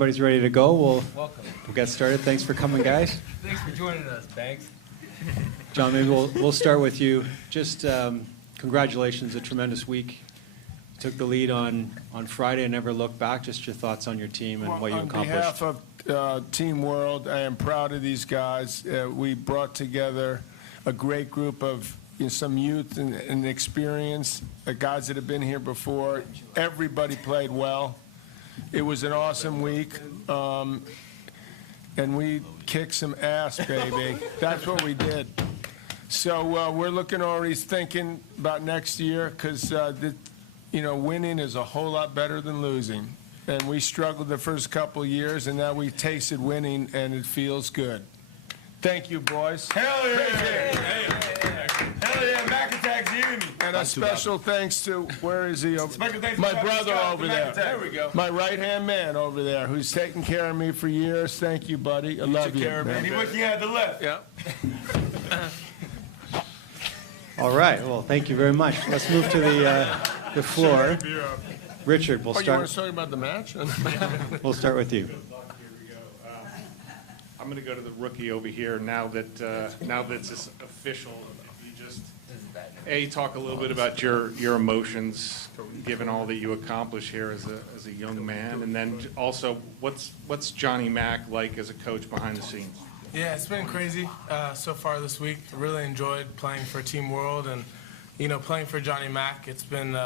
Everybody's ready to go. Welcome. We'll get started. Thanks for coming, guys. Thanks for joining us, Banks. John, maybe we'll start with you. Just congratulations, a tremendous week. You took the lead on Friday and never looked back. Just your thoughts on your team and what you accomplished. On behalf of Team World, I am proud of these guys. We brought together a great group of some youth and experience, guys that have been here before. Everybody played well. It was an awesome week, and we kicked some ass, baby. That's what we did. So we're looking already thinking about next year because, winning is a whole lot better than losing. And we struggled the first couple of years, and now we tasted winning, and it feels good. Thank you, boys. Hell yeah! Hell yeah, Mac Attack's hearing me. And a special thanks to, where is he? My brother over there. There we go. My right-hand man over there who's taken care of me for years. Thank you, buddy. I love you. Man. He wish he had the left. Yeah. All right. Well, thank you very much. Let's move to the floor. Richard, we'll Oh, you want start. to talk about the match? We'll start with you. I'm going to go to the rookie over here now that it's official. If you just talk a little bit about your emotions, given all that you accomplished here as a young man, and then also what's Johnny Mac like as a coach behind the scenes? Yeah, it's been crazy so far this week. I really enjoyed playing for Team World and playing for Johnny Mac. It's been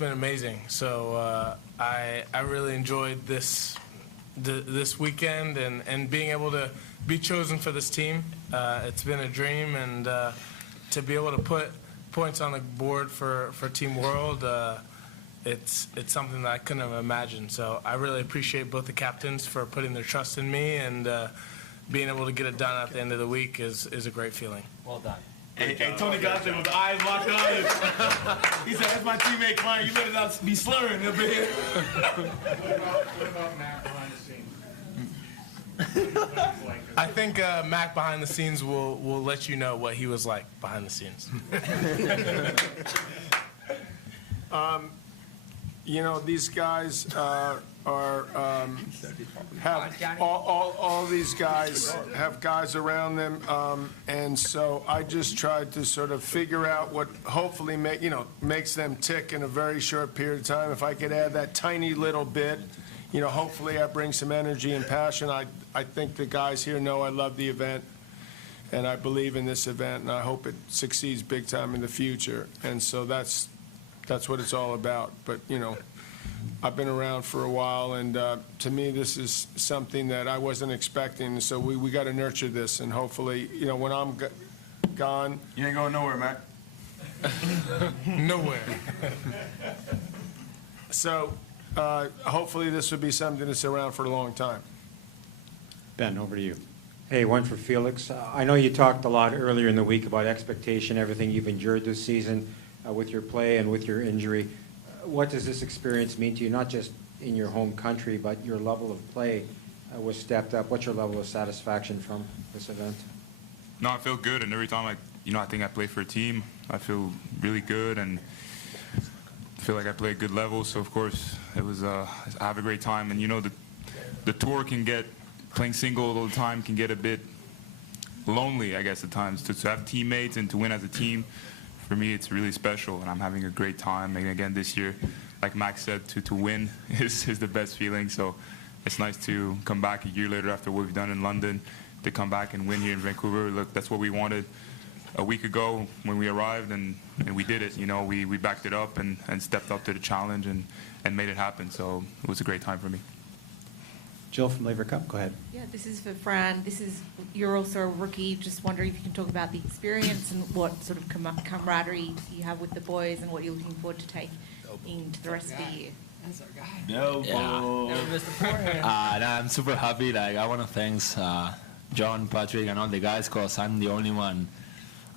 amazing. So I really enjoyed this weekend and being able to be chosen for this team. It's been a dream, and to be able to put points on the board for Team World, it's something that I couldn't have imagined. So I really appreciate both the captains for putting their trust in me, and being able to get it done at the end of the week is a great feeling. Well done. Hey, Tony got there with the eyes locked on him. He said, that's my teammate Klein. You better not be slurring a bit. What about Mac behind the scenes? I think Mac behind the scenes will let you know what he was like behind the scenes. These guys have all these guys have guys around them, and so I just tried to sort of figure out what hopefully makes them tick in a very short period of time. If I could add that tiny little bit, hopefully I bring some energy and passion. I think the guys here know I love the event, and I believe in this event, and I hope it succeeds big time in the future. And so that's what it's all about. But I've been around for a while, and to me, this is something that I wasn't expecting. So we got to nurture this, and hopefully, when I'm gone, You ain't going nowhere, Mac. Nowhere. So hopefully this will be something that's around for a long time. Ben, over to you. Hey, one for Felix. I know you talked a lot earlier in the week about expectation, everything you've endured this season with your play and with your injury. What does this experience mean to you, not just in your home country, but your level of play was stepped up? What's your level of satisfaction from this event? No, I feel good, and every time I think I play for a team, I feel really good and feel like I play a good level. So of course, I have a great time, and the tour can get, playing single all the time can get a bit lonely, I guess, at times. To have teammates and to win as a team, for me, it's really special, and I'm having a great time. And again, this year, like Max said, to win is the best feeling. So it's nice to come back a year later after what we've done in London, to come back and win here in Vancouver. Look, that's what we wanted a week ago when we arrived, and we did it. We backed it up and stepped up to the challenge and made it happen. So it was a great time for me. Jill from Laver Cup, go ahead. Yeah, this is for Fran. You're also a rookie. Just wondering if you can talk about the experience and what sort of camaraderie you have with the boys and what you're looking forward to take into the rest of the year. That's our guy. No, Never missed a forehand. I'm super happy. I want to thank John, Patrick, and all the guys, because I'm the only one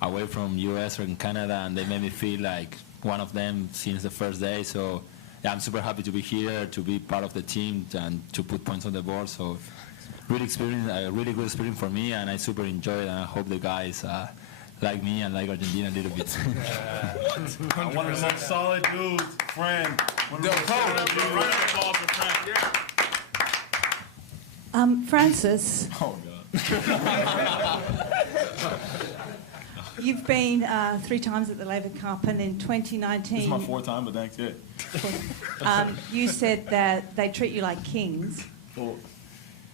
away from US or in Canada, and they made me feel like one of them since the first day. So yeah, I'm super happy to be here, to be part of the team, and to put points on the board. So really good experience for me, and I super enjoy it, and I hope the guys like me and like Argentina a little bit. One of the most solid dudes, friend. One of the most solid dudes. Round of applause for Frank. Francis, Oh, God. you've been 3 times at the Laver Cup, and in This 2019... is my 4th time, but thanks, yeah. you said that they treat you like kings. Well,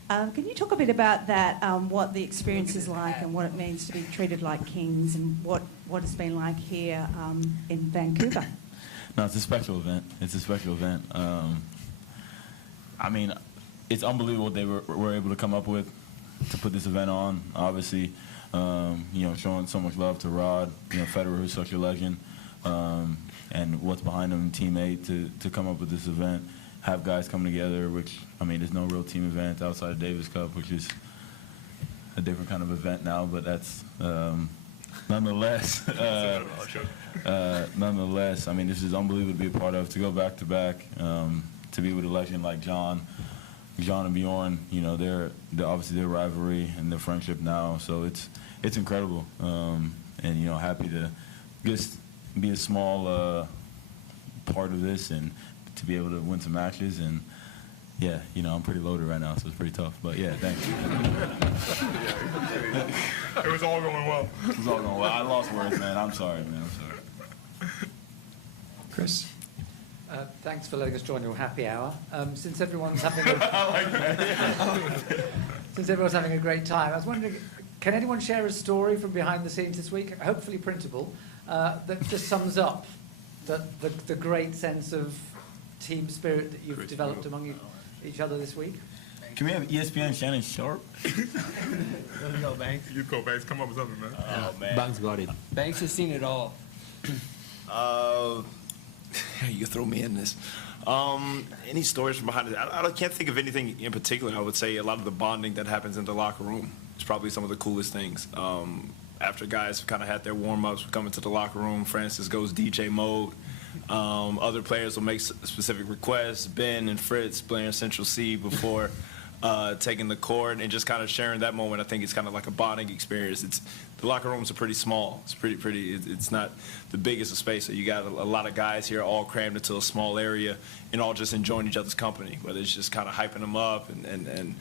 Can you talk a bit about that, what the experience is like and what it means to be treated like kings, and what it's been like here in Vancouver? no, it's a special event. It's a special event. I mean, it's unbelievable what they were able to come up with to put this event on. Obviously, showing so much love to Rod, Federer, who's such a legend, and what's behind him, Team 8, to come up with this event, have guys come together, which, I mean, there's no real team event outside of Davis Cup, which is a different kind of event now, but that's nonetheless, nonetheless, I mean, this is unbelievable to be a part of, to go back-to-back, to be with a legend like John and Bjorn, they're obviously their rivalry and their friendship now, so it's incredible, and happy to just be a small part of this and to be able to win some matches, and yeah, I'm pretty loaded right now, so it's pretty tough, but yeah, thanks. It was all going well. It was all going well. I lost words, man. I'm sorry, man. I'm sorry. Chris? Thanks for letting us join your happy hour. Since everyone's having since everyone's having a great time, I was wondering, can anyone share a story from behind the scenes this week, hopefully printable, that just sums up the great sense of team spirit that you've developed among each other this week? Can we have ESPN Shannon Sharp? Let's go, Banks. You go, Banks. Come up with something, man. Oh, man. Banks got it. Banks has seen it all. You throw me in this. Any stories from behind it? I can't think of anything in particular. I would say a lot of the bonding that happens in the locker room is probably some of the coolest things. After guys kind of had their warm-ups, we come into the locker room, Francis goes DJ mode. Other players will make specific requests. Ben and Fritz playing Central C before taking the court, and just kind of sharing that moment. I think it's kind of like a bonding experience. The locker rooms are pretty small. It's pretty. It's not the biggest of space. So you got a lot of guys here all crammed into a small area, and all just enjoying each other's company. Whether it's just kind of hyping them up and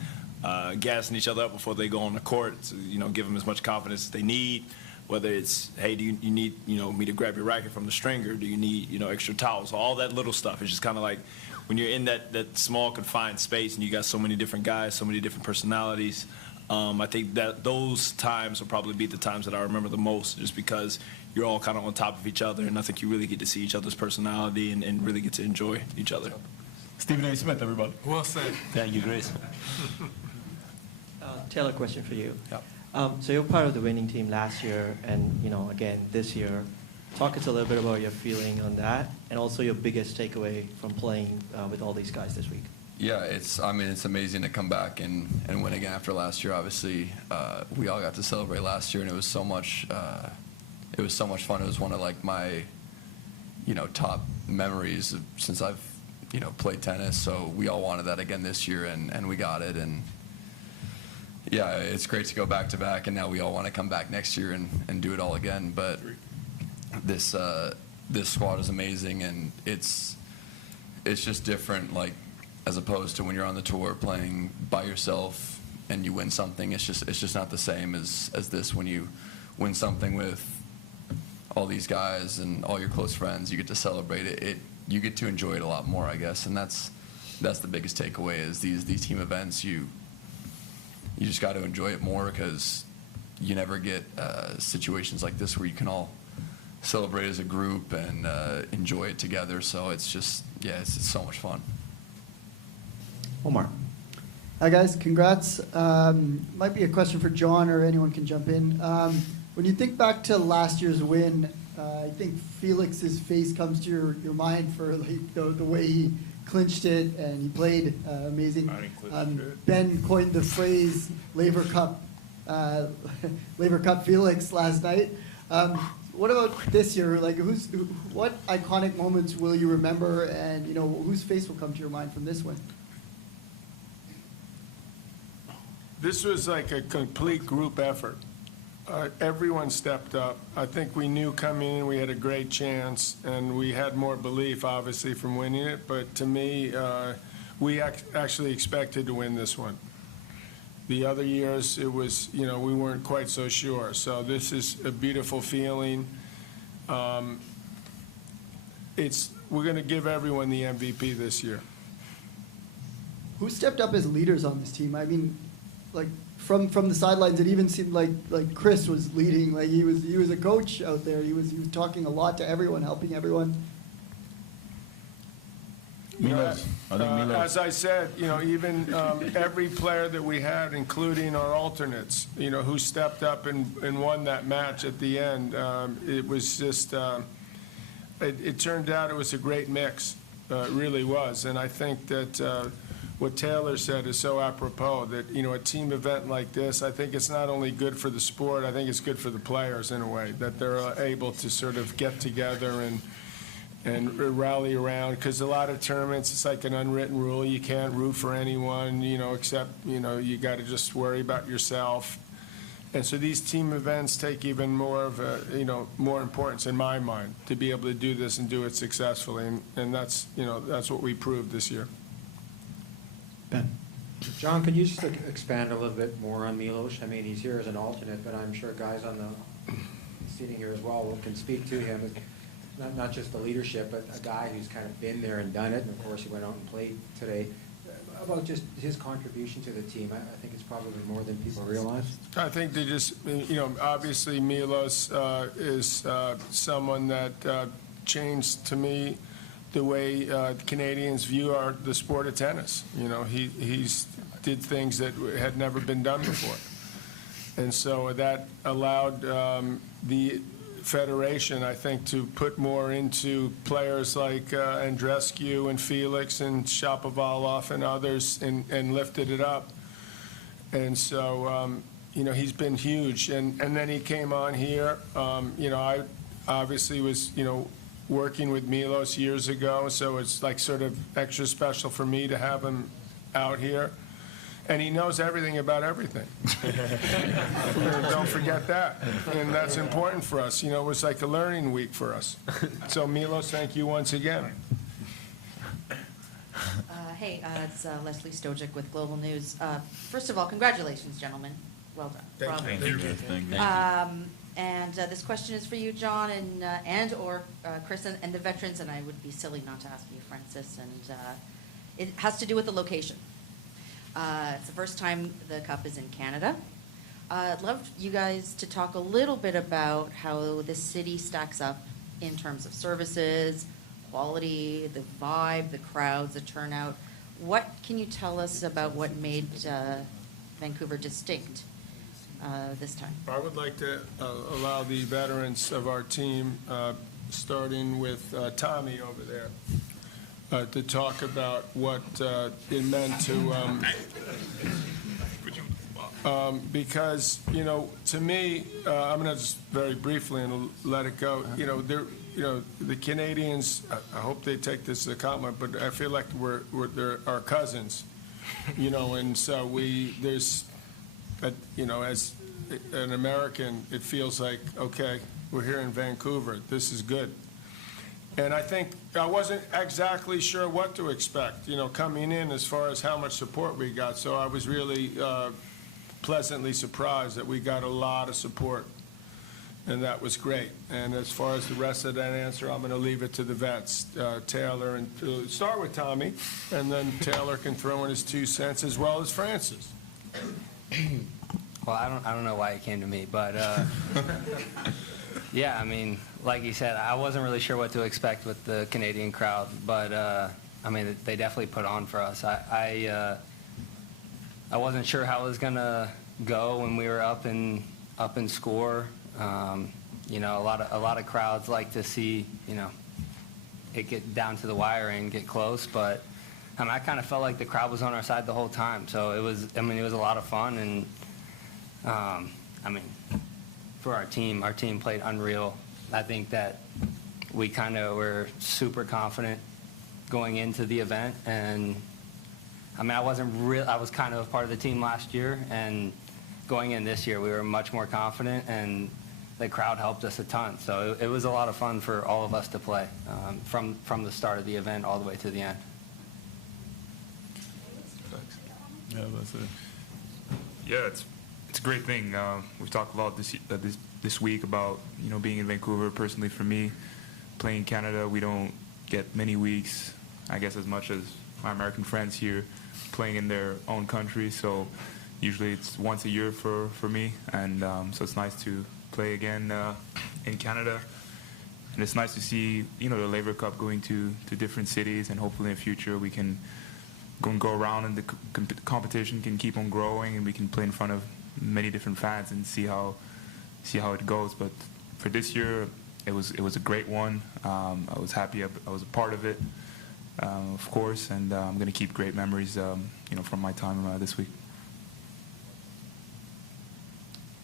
gassing each other up before they go on the court, to, give them as much confidence as they need. Whether it's, hey, do you need me to grab your racket from the stringer? Do you need extra towels? All that little stuff. It's just kind of like when you're in that small confined space and you got so many different guys, so many different personalities. I think that those times will probably be the times that I remember the most, just because you're all kind of on top of each other, and I think you really get to see each other's personality and really get to enjoy each other. Stephen A. Smith, everybody. Well said. Thank you, Chris. Taylor, question for you. Yep. So you're part of the winning team last year, and again this year. Talk us a little bit about your feeling on that, and also your biggest takeaway from playing with all these guys this week. Yeah, it's amazing to come back and win again after last year. Obviously, we all got to celebrate last year, and it was so much fun. It was one of my top memories since I've played tennis. So we all wanted that again this year, and we got it. And yeah, it's great to go back to back, and now we all want to come back next year and do it all again. But this squad is amazing, and it's just different, as opposed to when you're on the tour playing by yourself and you win something. It's just not the same as this. When you win something with all these guys and all your close friends, you get to celebrate it. You get to enjoy it a lot more, I guess, and that's the biggest takeaway is these team events. You just got to enjoy it more, because you never get situations like this where you can all celebrate as a group and enjoy it together. So it's just, it's so much fun. Omar. Hi guys, congrats. Might be a question for John, or anyone can jump in. When you think back to last year's win, I think Felix's face comes to your mind for the way he clinched it, and he played amazing. Ben coined the phrase Laver Cup Felix last night. What about this year? What iconic moments will you remember, and whose face will come to your mind from this win? This was like a complete group effort. Everyone stepped up. I think we knew coming in we had a great chance, and we had more belief, obviously, from winning it. But to me, we actually expected to win this one. The other years, it was, we weren't quite so sure. So this is a beautiful feeling. We're going to give everyone the MVP this year. Who stepped up as leaders on this team? I mean, like from the sidelines, it even seemed like Chris was leading. Like he was a coach out there. He was talking a lot to everyone, helping everyone. Milos. I think Milos. As I said, even every player that we had, including our alternates, who stepped up and won that match at the end, it was just, it turned out it was a great mix. It really was. And I think that what Taylor said is so apropos, that, a team event like this, I think it's not only good for the sport, I think it's good for the players in a way, that they're able to sort of get together and rally around, because a lot of tournaments, it's like an unwritten rule. You can't root for anyone, except, you got to just worry about yourself. And so these team events take even more of a, more importance in my mind, to be able to do this and do it successfully. And that's, that's what we proved this year. Ben. John, can you just expand a little bit more on Milos? I mean, he's here as an alternate, but I'm sure guys on the seating here as well can speak to him. Not just the leadership, but a guy who's kind of been there and done it, and of course he went out and played today. About just his contribution to the team, I think it's probably more than people realize. I think they just, obviously Milos is someone that changed, to me, the way Canadians view the sport of tennis. He's did things that had never been done before. And so that allowed the Federation, I think, to put more into players like Andreescu and Felix and Shapovalov and others, and lifted it up. And so, he's been huge. And then he came on here. I obviously was, working with Milos years ago, so it's like sort of extra special for me to have him out here. And he knows everything about everything. Don't forget that. And that's important for us. It was like a learning week for us. So, Milos, thank you once again. Hey, it's Leslie Stojic with Global News. First of all, congratulations, gentlemen. Well done. Thank you. Thank you. And this question is for you, John, and or Chris, and the veterans, and I would be silly not to ask you, Francis. And it has to do with the location. It's the first time the Cup is in Canada. I'd love you guys to talk a little bit about how the city stacks up in terms of services, quality, the vibe, the crowds, the turnout. What can you tell us about what made Vancouver distinct this time? I would like to allow the veterans of our team, starting with Tommy over there, to talk about what it meant to, because, to me, I'm going to just very briefly and let it go. The Canadians, I hope they take this as a compliment, but I feel like they're our cousins, and so there's, as an American, it feels like, okay, we're here in Vancouver, this is good. And I think I wasn't exactly sure what to expect, coming in as far as how much support we got. So I was really pleasantly surprised that we got a lot of support, and that was great. And as far as the rest of that answer, I'm going to leave it to the vets, Taylor, and start with Tommy, and then Taylor can throw in his 2 cents, as well as Francis. Well, I don't know why it came to me, but yeah, I mean, like you said, I wasn't really sure what to expect with the Canadian crowd, but I mean, they definitely put on for us. I wasn't sure how it was gonna go when we were up in score. A lot of crowds like to see it get down to the wire and get close, but I kind of felt like the crowd was on our side the whole time. So it was a lot of fun, and for our team played unreal. I think that we kind of were super confident going into the event, and I was kind of a part of the team last year, and going in this year we were much more confident, and the crowd helped us a ton. So it was a lot of fun for all of us to play from the start of the event all the way to the end. Yeah, that's it. Yeah, it's a great thing. We've talked a lot this week about being in Vancouver. Personally, for me, playing in Canada, we don't get many weeks, I guess, as much as my American friends here playing in their own country. So usually it's once a year for me, and so it's nice to play again in Canada. And it's nice to see the Laver Cup going to different cities, and hopefully in the future we can go around and the competition can keep on growing and we can play in front of many different fans and see how it goes. But for this year, it was a great one. I was happy I was a part of it, of course, and I'm going to keep great memories from my time this week.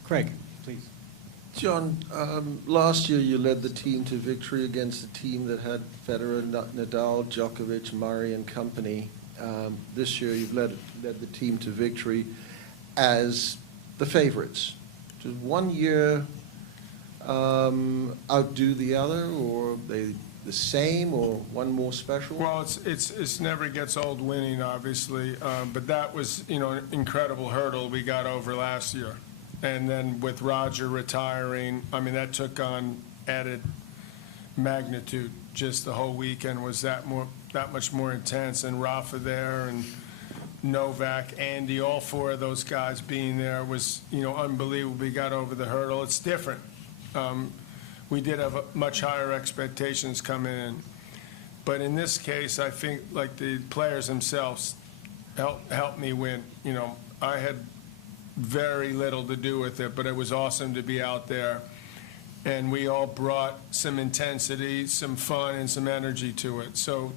Craig, please. John, last year you led the team to victory against a team that had Federer, Nadal, Djokovic, Murray and company. This year you've led the team to victory as the favorites. Does one year outdo the other, or are they the same, or one more special? Well, it's never gets old winning, obviously, but that was an incredible hurdle we got over last year. And then with Roger retiring, I mean, that took on added magnitude. Just the whole weekend was that much more intense. And Rafa there, and Novak, Andy, all four of those guys being there was, unbelievable. We got over the hurdle. It's different. We did have much higher expectations coming in. But in this case, I think, like, the players themselves helped me win. I had very little to do with it, but it was awesome to be out there. And we all brought some intensity, some fun, and some energy to it. So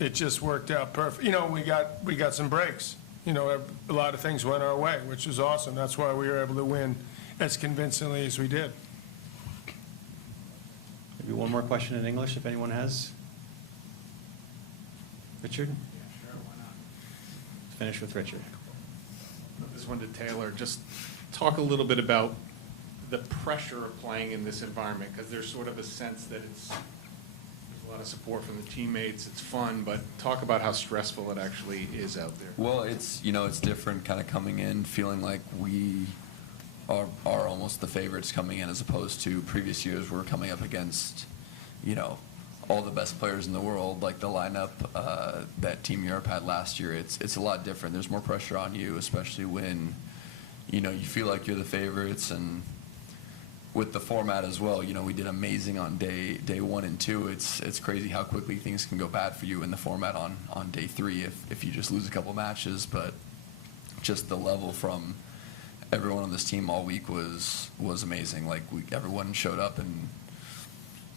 it just worked out perfect. We got some breaks. A lot of things went our way, which was awesome. That's why we were able to win as convincingly as we did. Maybe one more question in English, if anyone has. Richard? Yeah, sure, why not? Let's finish with Richard. This one to Taylor. Just talk a little bit about the pressure of playing in this environment, because there's sort of a sense that there's a lot of support from the teammates. It's fun, but talk about how stressful it actually is out there. Well, it's different kind of coming in, feeling like we are almost the favorites coming in, as opposed to previous years where we're coming up against, all the best players in the world, like the lineup that Team Europe had last year. It's a lot different. There's more pressure on you, especially when, you feel like you're the favorites. And with the format as well, we did amazing on day 1 and 2. It's crazy how quickly things can go bad for you in the format on day 3 if you just lose a couple matches. But just the level from everyone on this team all week was amazing. Like, everyone showed up and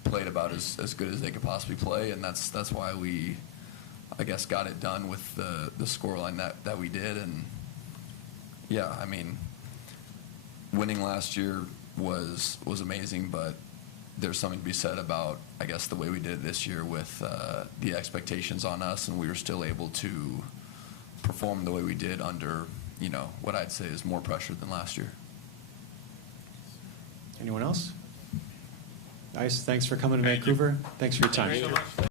played about as good as they could possibly play, and that's why we, I guess, got it done with the scoreline that we did. And yeah, I mean, winning last year was amazing, but there's something to be said about, I guess, the way we did it this year with the expectations on us, and we were still able to perform the way we did under, what I'd say is more pressure than last year. Anyone else? Nice. Thanks for coming to Vancouver. Thanks for your time.